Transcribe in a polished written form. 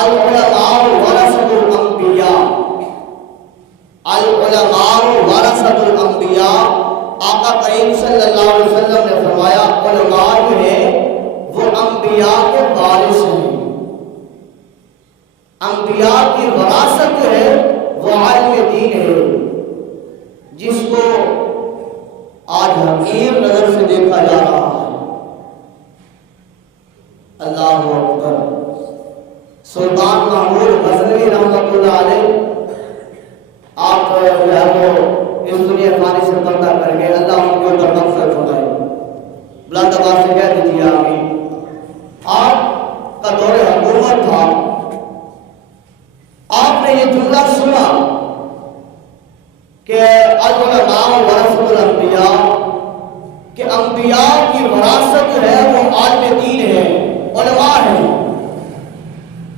العلماء ورثۃ الانبیاء، العلماء ورثۃ الانبیاء، آقا کریم صلی اللہ علیہ وسلم نے فرمایا علماء جو ہیں وہ انبیاء کے وارث ہیں، انبیاء کی وراثت جو ہے وہ عالم دین ہے، جس کو آج حقیر نظر سے دیکھا جا رہا ہے۔ اللہ اکبر۔ سلطان محمود غزنوی رحمۃ اللہ علیہ، آپ جو ہے وہ اس دنیا فانی سے